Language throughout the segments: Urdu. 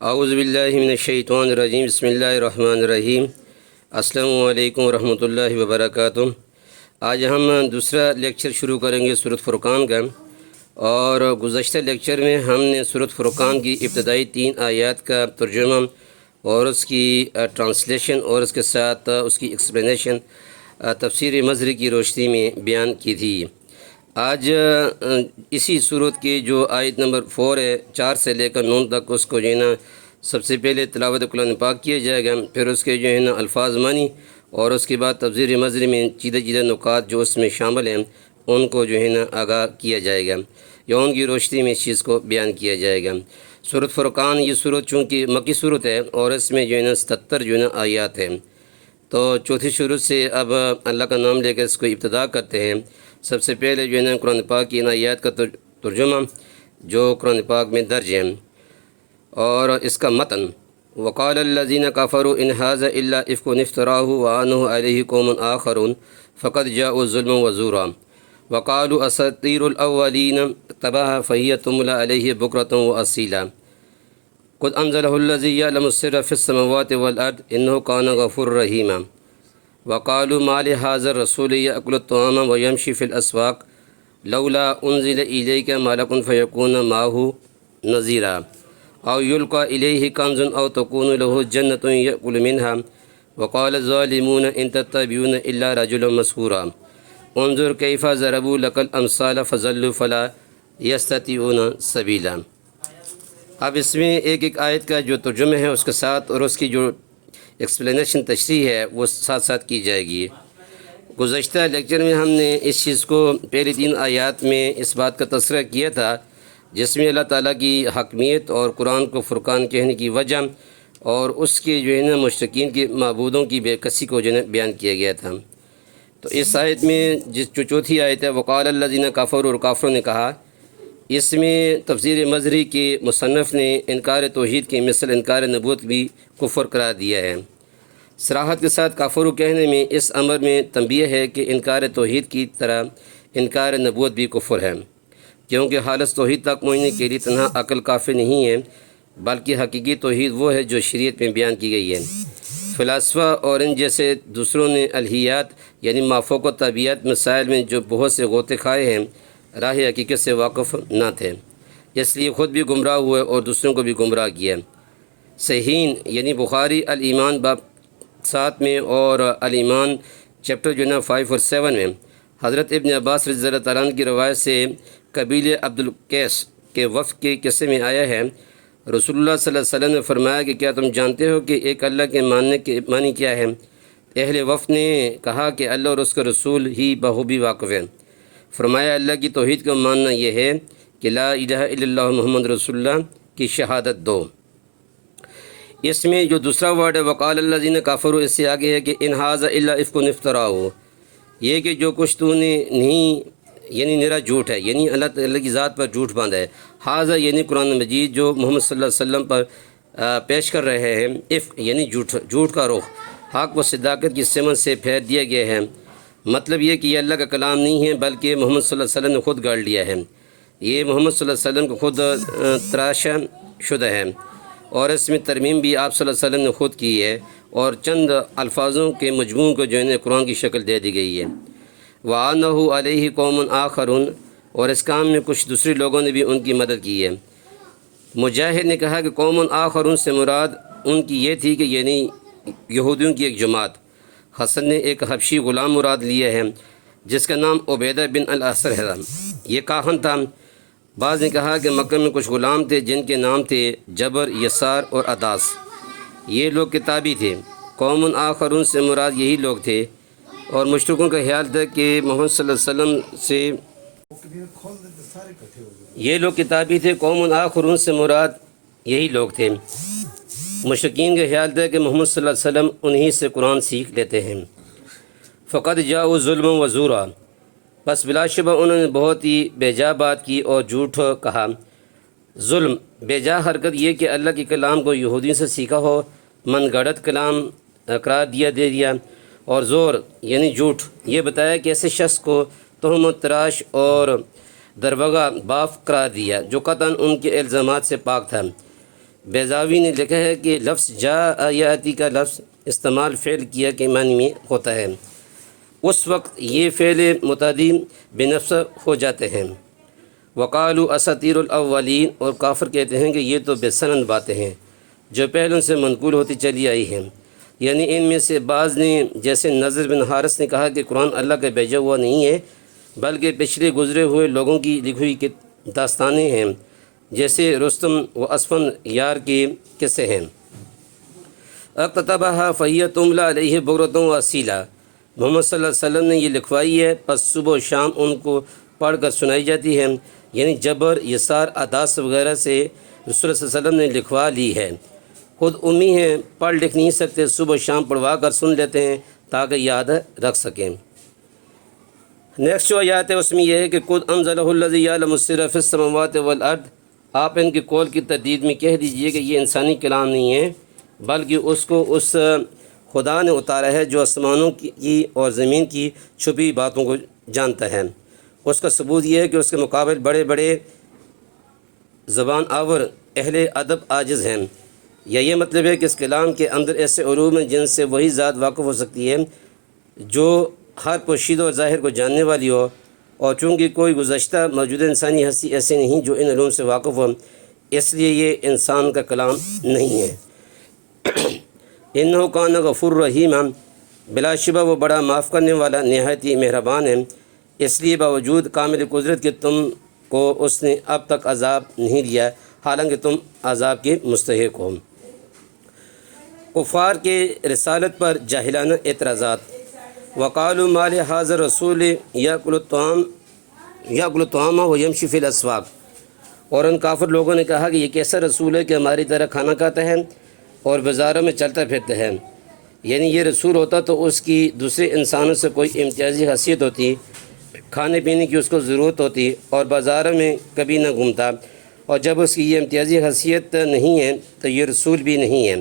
اعوذ باللہ من الشیطان الرجیم بسم اللہ الرحمن الرحیم السلام علیکم ورحمۃ اللہ وبرکاتہ۔ آج ہم دوسرا لیکچر شروع کریں گے سورۃ فرقان کا، اور گزشتہ لیکچر میں ہم نے سورۃ فرقان کی ابتدائی 3 آیات کا ترجمہ اور اس کی ٹرانسلیشن اور اس کے ساتھ اس کی ایکسپلینیشن تفسیر مظہری کی روشنی میں بیان کی تھی۔ آج اسی صورت کی جو آیت نمبر 4 ہے، 4 سے لے کر 9 تک، اس کو جو ہے نا سب سے پہلے تلاوت قرآن پاک کیا جائے گا، پھر اس کے جو ہے نا الفاظ معنی، اور اس کے بعد تفسیر مظہری میں چیدہ نکات جو اس میں شامل ہیں ان کو جو ہے نا آگاہ کیا جائے گا یا ان کی روشنی میں اس چیز کو بیان کیا جائے گا۔ سورۃ فرقان یہ صورت چونکہ مکی صورت ہے اور اس میں جو ہے نا 77 جو ہے نا آیات ہیں، تو چوتھی شروع سے اب اللہ کا نام لے کر اس کو ابتدا کرتے ہیں۔ سب سے پہلے جو ہے نا قرآن پاک کی ان آیات کا ترجمہ جو قرآن پاک میں درج ہے اور اس کا متن: وقال الذین کفروا ان ھذا الا افک افتراه وانه علیہ قوم آخرون فقد جاءوا ظلما وزورا وقالوا اساطیر الاولین اکتتبها فهي تملی علیہ بکرة واصیلا قد انزلہ الذی یعلم السر فی السماوات والارض انہ کان غفورا رحیما وقالوا ما لهذا الرسول یأکل الطعام ویمشی فی الاسواق لولا انزل الیک ملک فیکون معه نذیرا او یلقى الیہ کنز او تکون له جنۃ یأکل منها وقال الظالمون ان تتبعون الا رجلا مسحورا انظر کیف ضربوا لك الامثال فضلوا فلا یستطیعون سبیلا۔ اب اس میں ایک ایک آیت کا جو ترجمہ ہے اس کے ساتھ اور اس کی جو ایکسپلینیشن تشریح ہے وہ ساتھ ساتھ کی جائے گی۔ گزشتہ لیکچر میں ہم نے اس چیز کو پہلی 3 آیات میں اس بات کا تذکرہ کیا تھا جس میں اللہ تعالیٰ کی حکمیت اور قرآن کو فرقان کہنے کی وجہ اور اس کے جو ہے نا مشرکین کے معبودوں کی بے کسی کو جو ہے نا بیان کیا گیا تھا۔ تو اس آیت میں جو چوتھی آیت ہے وقال الذین کفروا، اور کافروں نے کہا، اس میں تفسیر مظہری کے مصنف نے انکار توحید کی مثل انکار نبوت بھی کفر قرار دیا ہے۔ صراحت کے ساتھ کافر کہنے میں اس امر میں تنبیہ ہے کہ انکار توحید کی طرح انکار نبوت بھی کفر ہے، کیونکہ خالص توحید تک پہنچنے کے لیے تنہا عقل کافی نہیں ہے، بلکہ حقیقی توحید وہ ہے جو شریعت میں بیان کی گئی ہے۔ فلاسفہ اور ان جیسے دوسروں نے الہیات یعنی مافوق و طبیعت مسائل میں جو بہت سے غوطے کھائے ہیں، راہ حقیقت سے واقف نہ تھے، اس لیے خود بھی گمراہ ہوئے اور دوسروں کو بھی گمراہ کیا۔ صحیحین یعنی بخاری الایمان باب 7 میں اور الایمان چیپٹر جو نا 5 اور 7 میں حضرت ابن عباس رضی اللہ تعالیٰ عنہ کی روایت سے قبیلہ عبدالقیس کے وفد کے قصے میں آیا ہے، رسول اللہ صلی اللہ علیہ وسلم نے فرمایا کہ کیا تم جانتے ہو کہ ایک اللہ کے ماننے کے معنی کیا ہے؟ اہل وفد نے کہا کہ اللہ اور اس کا رسول ہی بخوبی واقف ہے۔ فرمایا اللہ کی توحید کا ماننا یہ ہے کہ لا الہ الا اللہ محمد رسول اللہ کی شہادت دو۔ اس میں جو دوسرا ورڈ ہے وقال الذین کفروا، اس سے آگے ہے کہ ان ھذا الا افک افتراه، یہ کہ جو کچھ تو نے نہیں یعنی نرا جھوٹ ہے، یعنی اللہ تعالیٰ کی ذات پر جھوٹ باندھا ہے۔ ھذا یعنی قرآن مجید جو محمد صلی اللہ علیہ وسلم پر پیش کر رہے ہیں، افک یعنی جھوٹ کا رخ حق و صداقت کی سمت سے پھیر دیا گیا ہے۔ مطلب یہ کہ یہ اللہ کا کلام نہیں ہے بلکہ محمد صلی اللہ علیہ وسلم نے خود گاڑ لیا ہے، یہ محمد صلی اللہ علیہ وسلم کو خود تراشا شدہ ہے، اور اس میں ترمیم بھی آپ صلی اللہ علیہ وسلم نے خود کی ہے، اور چند الفاظوں کے مجموع کو جو ہے قرآن کی شکل دے دی گئی ہے۔ وَعَانَهُ عَلَيْهِ قَوْمٌ آخَرُونَ، اور اس کام میں کچھ دوسرے لوگوں نے بھی ان کی مدد کی ہے۔ مجاہد نے کہا کہ قوم آخرون سے مراد ان کی یہ تھی کہ یعنی یہودیوں کی ایک جماعت۔ حسن نے ایک حبشی غلام مراد لیا ہے جس کا نام عبیدہ بن الاسر ہے، یہ کاہن تھا۔ بعض نے کہا کہ مکہ میں کچھ غلام تھے جن کے نام تھے جبر، یسار اور اداس، یہ لوگ کتابی تھے۔ قوم آخرون سے مراد یہی لوگ تھے، اور مشرکوں کا خیال تھا کہ محمد صلی اللہ علیہ وسلم سے یہ لوگ کتابی تھے۔ قوم آخرون سے مراد یہی لوگ تھے، مشرکین کا خیال تھا کہ محمد صلی اللہ علیہ وسلم انہی سے قرآن سیکھ لیتے ہیں۔ فقد جاؤ ظلم و زورا، بس بلا شبہ انہوں نے بہت ہی بے جا بات کی اور جھوٹ کہا۔ ظلم بے جا حرکت یہ کہ اللہ کے کلام کو یہودیوں سے سیکھا ہو، من گھڑت کلام قرار دے دیا، اور زور یعنی جھوٹ یہ بتایا کہ ایسے شخص کو تہمت تراش اور دروغہ باف قرار دیا جو قطعاً ان کے الزامات سے پاک تھا۔ بیضاوی نے لکھا ہے کہ لفظ جاء یاتی کا لفظ استعمال فعل کیا کے معنی میں ہوتا ہے، اس وقت یہ فعل متعدی بنفس ہو جاتے ہیں۔ وقالوا اساطیر الاولین، اور کافر کہتے ہیں کہ یہ تو بے سند باتیں ہیں جو پہلوں سے منقول ہوتی چلی آئی ہیں، یعنی ان میں سے بعض نے، جیسے نضر بن حارث نے کہا کہ قرآن اللہ کا بھیجا ہوا نہیں ہے بلکہ پچھلے گزرے ہوئے لوگوں کی لکھی ہوئی داستانیں ہیں، جیسے رستم و اسفن یار کے قصے ہیں۔ اقتتبها فہی تملی علیہ بکرۃ و اصیلا، محمد صلی اللہ علیہ وسلم نے یہ لکھوائی ہے، پس صبح و شام ان کو پڑھ کر سنائی جاتی ہے، یعنی جبر، یسار، اداس وغیرہ سے رسول صلی اللہ علیہ وسلم نے لکھوا لی ہے۔ خود امی ہیں، پڑھ لکھ نہیں سکتے، صبح و شام پڑھوا کر سن لیتے ہیں تاکہ یاد رکھ سکیں۔ نیکسٹ جو آیات ہے اس میں یہ ہے کہ قُلْ أَنزَلَهُ الَّذِي يَعْلَمُ السِّرَّ فِي السَّمَاوَاتِ وَالْأَرْضِ، آپ ان کے قول کی تردید میں کہہ دیجئے کہ یہ انسانی کلام نہیں ہے بلکہ اس کو اس خدا نے اتارا ہے جو آسمانوں کی اور زمین کی چھپی باتوں کو جانتا ہے۔ اس کا ثبوت یہ ہے کہ اس کے مقابل بڑے بڑے زبان آور اہل ادب عاجز ہیں، یا یہ مطلب ہے کہ اس کلام کے اندر ایسے علوم ہیں جن سے وہی ذات واقف ہو سکتی ہے جو ہر پوشیدہ اور ظاہر کو جاننے والی ہو، اور چونکہ کوئی گزشتہ موجودہ انسانی ہستی ایسے نہیں جو ان علوم سے واقف ہو، اس لیے یہ انسان کا کلام نہیں ہے۔ انہ کان غفور رحیم، بلا شبہ وہ بڑا معاف کرنے والا نہایت ہی مہربان ہے، اس لیے باوجود کامل قدرت کہ تم کو اس نے اب تک عذاب نہیں دیا حالانکہ تم عذاب کے مستحق ہو۔ کفار کے رسالت پر جاہلانہ اعتراضات۔ وقالوا ما لهذا الرسول یاکل الطعام ویمشی فی الاسواق، اور ان کافر لوگوں نے کہا کہ یہ کیسا رسول ہے کہ ہماری طرح کھانا کھاتا ہے اور بازاروں میں چلتا پھرتا ہے، یعنی یہ رسول ہوتا تو اس کی دوسرے انسانوں سے کوئی امتیازی حیثیت ہوتی، کھانے پینے کی اس کو ضرورت ہوتی اور بازاروں میں کبھی نہ گھومتا، اور جب اس کی یہ امتیازی حیثیت نہیں ہے تو یہ رسول بھی نہیں ہے۔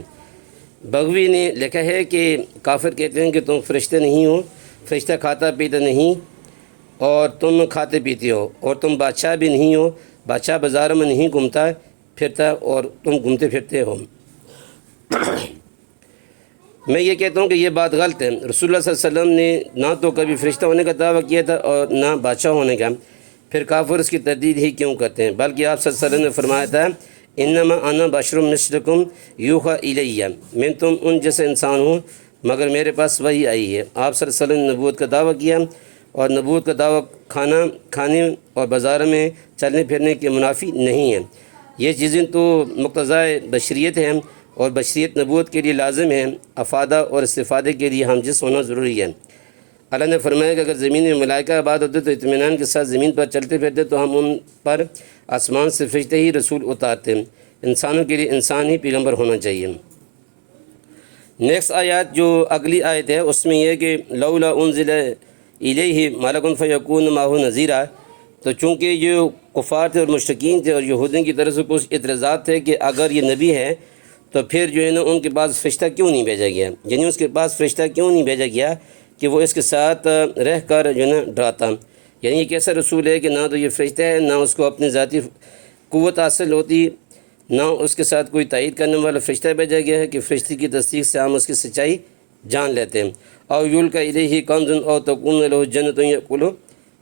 بغوی نے لکھا ہے کہ کافر کہتے ہیں کہ تم فرشتے نہیں ہو، فرشتہ کھاتا پیتا نہیں اور تم کھاتے پیتے ہو، اور تم بادشاہ بھی نہیں ہو، بادشاہ بازاروں میں نہیں گھومتا پھرتا اور تم گھومتے پھرتے ہو۔ میں یہ کہتا ہوں کہ یہ بات غلط ہے۔ رسول اللہ صلی اللہ علیہ وسلم نے نہ تو کبھی فرشتہ ہونے کا دعویٰ کیا تھا اور نہ بادشاہ ہونے کا، پھر کافر اس کی تردید ہی کیوں کرتے ہیں؟ بلکہ آپ صلی اللہ علیہ وسلم نے فرمایا تھا انما انا بشر مثلکم یوحی الی، میں تم ان جیسے انسان ہوں مگر میرے پاس وحی آئی ہے۔ آپ صلی اللہ علیہ وسلم نے نبوت کا دعویٰ کیا، اور نبوت کا دعویٰ کھانے اور بازاروں میں چلنے پھرنے کے منافی نہیں ہے۔ یہ چیزیں تو مقتضائے بشریت ہیں اور بشریت نبوت کے لیے لازم ہے، افادہ اور استفادے کے لیے ہم جس ہونا ضروری ہے۔ اللہ نے فرمایا کہ اگر زمین میں ملائکہ آباد ہوتے تو اطمینان کے ساتھ زمین پر چلتے پھرتے تو ہم ان پر آسمان سے فرشتے ہی رسول اتارتے۔ انسانوں کے لیے انسان ہی پیغمبر ہونا چاہیے۔ نیکسٹ آیات جو اگلی آیت ہے اس میں یہ ہے کہ لولا انزل الیہ ملک فیکون معہ نذیرا، تو چونکہ یہ کفار تھے اور مشرکین تھے اور یہودیوں کی طرف سے کچھ اعتراضات تھے کہ اگر یہ نبی ہے تو پھر جو ہے نا ان کے پاس فرشتہ کیوں نہیں بھیجا گیا، یعنی اس کے پاس فرشتہ کیوں نہیں بھیجا گیا کہ وہ اس کے ساتھ رہ کر جو ہے نا ڈراتا، یعنی یہ کیسا رسول ہے کہ نہ تو یہ فرشتہ ہے، نہ اس کو اپنی ذاتی قوت حاصل ہوتی، نہ اس کے ساتھ کوئی تائید کرنے والا فرشتہ بھیجا گیا ہے کہ فرشتے کی تصدیق سے ہم اس کی سچائی جان لیتے ہیں۔ او یلقی الیہ کنز او تکون لہ جنۃ یأکل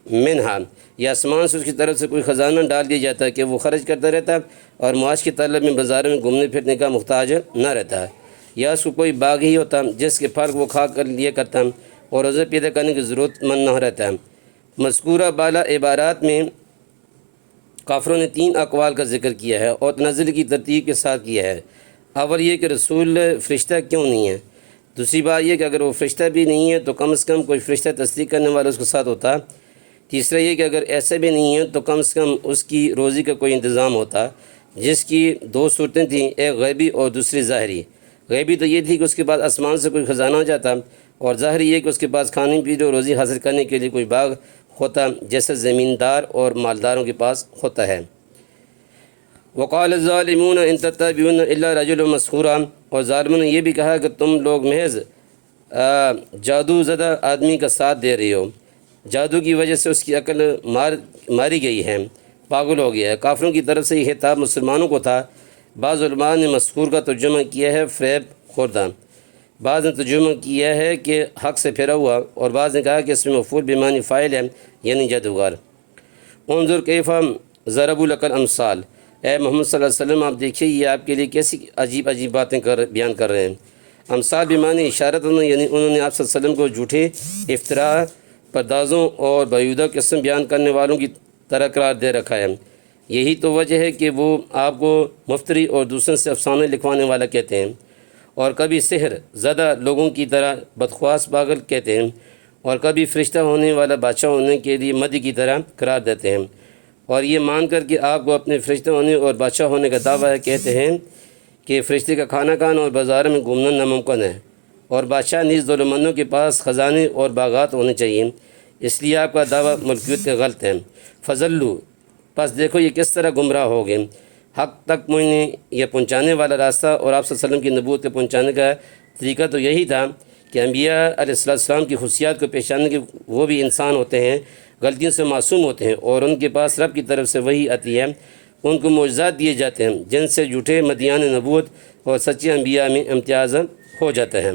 منہا، یا آسمان سے اس کی طرف سے کوئی خزانہ ڈال دیا جاتا ہے کہ وہ خرچ کرتا رہتا اور معاش کے طلب میں بازاروں میں گھومنے پھرنے کا محتاج نہ رہتا، یا اس کو کوئی باغ ہی ہوتا جس کے پھل وہ کھا کر لیا کرتا اور روزے پیدا کرنے کی ضرورت مند نہ رہتا۔ مذکورہ بالا عبارات میں کافروں نے 3 اقوال کا ذکر کیا ہے اور تنزل کی ترتیب کے ساتھ کیا ہے۔ اول یہ کہ رسول فرشتہ کیوں نہیں ہے، دوسری بات یہ کہ اگر وہ فرشتہ بھی نہیں ہے تو کم از کم کوئی فرشتہ تصدیق کرنے والا اس کے ساتھ ہوتا، تیسرا یہ کہ اگر ایسے بھی نہیں ہے تو کم از کم اس کی روزی کا کوئی انتظام ہوتا، جس کی 2 صورتیں تھیں، ایک غیبی اور دوسری ظاہری۔ غیبی تو یہ تھی کہ اس کے پاس آسمان سے کوئی خزانہ آ جاتا، اور ظاہری یہ کہ اس کے پاس کھانے پینے اور روزی حاصل کرنے کے لیے کوئی باغ ہوتا جیسے زمیندار اور مالداروں کے پاس ہوتا ہے۔ وقال الظالمون ان تتبعون الا رجلا مسحورا، اور ظالموں نے یہ بھی کہا کہ تم لوگ محض جادو زدہ آدمی کا ساتھ دے رہے ہو، جادو کی وجہ سے اس کی عقل ماری گئی ہے، پاگل ہو گیا ہے۔ کافروں کی طرف سے یہ خطاب مسلمانوں کو تھا، بعض علماء نے مذکور کا ترجمہ کیا ہے فریب خوردہ، بعض نے ترجمہ کیا ہے کہ حق سے پھرا ہوا، اور بعض نے کہا کہ اس میں مفعول بمعنی فاعل ہے یعنی جادوگر۔ انظر کیف ضربوا لک الامثال، اے محمد صلی اللہ علیہ وسلم آپ دیکھیے یہ آپ کے لیے کیسی عجیب عجیب باتیں بیان کر رہے ہیں۔ امثال بمعنی اشارت، یعنی انہوں نے آپ صلی اللہ علیہ وسلم کو جھوٹے، افتراء، پردازوں اور بیہودہ قسم بیان کرنے والوں کی طرح قرار دے رکھا ہے۔ یہی تو وجہ ہے کہ وہ آپ کو مفتری اور دوسرے سے افسانے لکھوانے والا کہتے ہیں، اور کبھی سحر زدہ لوگوں کی طرح بدخواس پاگل کہتے ہیں، اور کبھی فرشتہ ہونے والا بادشاہ ہونے کے لیے مدی کی طرح قرار دیتے ہیں، اور یہ مان کر کہ آپ کو اپنے فرشتہ ہونے اور بادشاہ ہونے کا دعویٰ ہے کہتے ہیں کہ فرشتے کا کھانا کھانا اور بازار میں گھومنا ناممکن ہے، اور بادشاہ نیز دولتمندوں کے پاس خزانے اور باغات ہونے چاہیے، اس لیے آپ کا دعویٰ ملکیت کا غلط ہے۔ فضلوا، پس دیکھو یہ کس طرح گمراہ ہو گئے۔ حق تک یہ پہنچانے والا راستہ اور آپ صلی اللہ علیہ وسلم کی نبوت کے پہنچانے کا طریقہ تو یہی تھا کہ انبیاء علیہ السلام کی خصوصیات کو پہچاننے کے وہ بھی انسان ہوتے ہیں، غلطیوں سے معصوم ہوتے ہیں، اور ان کے پاس رب کی طرف سے وحی آتی ہے، ان کو معجزات دیے جاتے ہیں جن سے جھوٹے مدیان نبوت اور سچے انبیاء میں امتیاز ہو جاتا ہے۔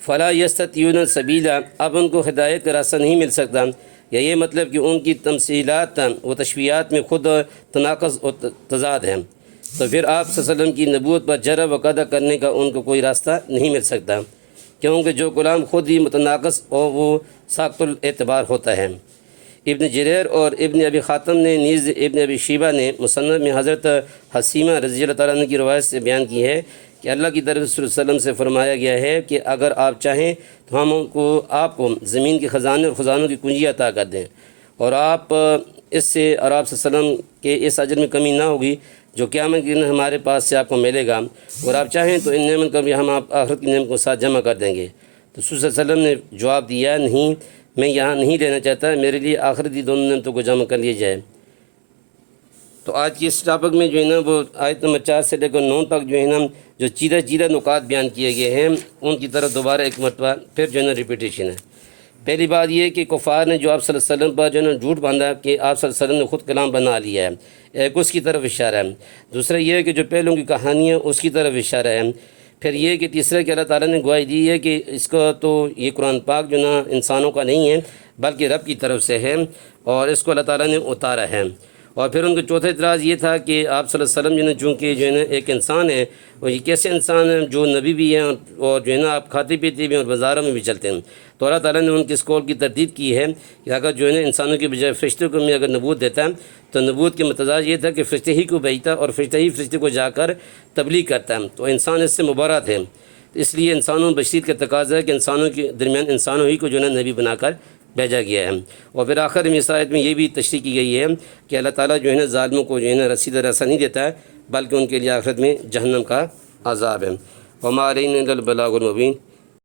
فلا یستطیعون سبیلا، اب ان کو ہدایت کا راستہ نہیں مل سکتا، یا یہ مطلب کہ ان کی تمثیلات و تشبیہات میں خود تناقض و تضاد ہے، تو پھر آپ صلی اللہ علیہ وسلم کی نبوت پر جرح و قدع کرنے کا ان کو کوئی راستہ نہیں مل سکتا، کیونکہ جو کلام خود ہی متناقض اور وہ ساقط الاعتبار ہوتا ہے۔ ابن جریر اور ابن ابی خاتم نے نیز ابن ابی شیبہ نے مصنف میں حضرت حسیمہ رضی اللہ تعالیٰ عنہ کی روایت سے بیان کی ہے کہ اللہ کی طرف سے صلی اللہ علیہ وسلم سے فرمایا گیا ہے کہ اگر آپ چاہیں تو ہم آپ کو زمین کے خزانے اور خزانوں کی کنجی عطا کر دیں، اور آپ اس سے اور آپ صلی اللہ علیہ وسلم کے اس اجر میں کمی نہ ہوگی جو قیامت کے دن ہمارے پاس سے آپ کو ملے گا، اور آپ چاہیں تو ان نعمت کا بھی ہم آپ آخرت کی نعمت کو ساتھ جمع کر دیں گے۔ تو صلی اللہ علیہ وسلم نے جواب دیا، نہیں، میں یہاں نہیں لینا چاہتا، میرے لیے آخرتی دونوں نعمتوں کو جمع کر لیا جائے۔ تو آج کی اس ٹاپک میں جو ہے نا وہ آیت نمبر 4 سے لے کر 9 تک جو ہے نا جو چیرہ نکات بیان کیے گئے ہیں، ان کی طرف دوبارہ ایک مرتبہ پھر جو ہے نا ریپیٹیشن ہے۔ پہلی بات یہ کہ کفار نے جو آپ صلی اللہ علیہ وسلم پر جو ہے نا جھوٹ باندھا کہ آپ صلی اللہ علیہ وسلم نے خود کلام بنا لیا ہے، ایک اس کی طرف اشارہ ہے۔ دوسرا یہ ہے کہ جو پہلوں کی کہانیاں اس کی طرف اشارہ ہے۔ پھر یہ کہ تیسرا کہ اللہ تعالیٰ نے گواہی دی ہے کہ اس کا تو یہ قرآن پاک جو نا انسانوں کا نہیں ہے بلکہ رب کی طرف سے ہے، اور اس کو اللہ تعالیٰ نے اتارا ہے۔ اور پھر ان کا چوتھا اعتراض یہ تھا کہ آپ صلی اللہ علیہ وسلم جو ہے چونکہ جو ہے نا ایک انسان ہے، اور یہ کیسے انسان ہیں جو نبی بھی ہیں اور جو ہے نا آپ کھاتے پیتے بھی ہیں اور بازاروں میں بھی چلتے ہیں۔ تو اللہ تعالیٰ نے ان کی اس قول کی تردید کی ہے کہ اگر جو ہے نا انسانوں کے بجائے فرشتوں کو میں اگر نبوت دیتا ہے تو نبوت کے متضاد یہ تھا کہ فرشتے ہی کو بھیجتا اور فرشتے کو جا کر تبلیغ کرتا ہے، تو انسان اس سے مبارات ہے۔ اس لیے انسانوں بشریت کا تقاضا ہے کہ انسانوں کے درمیان انسانوں ہی کو جو ہے نا نبی بنا کر بھیجا گیا ہے۔ اور پھر آخر میں اس آیت میں یہ بھی تشریح کی گئی ہے کہ اللہ تعالیٰ جو ہے نا ظالموں کو جو ہے نا رسید رسا نہیں دیتا ہے بلکہ ان کے لیے آخرت میں جہنم کا عذاب ہے۔ وما علینا الا البلاغ المبین۔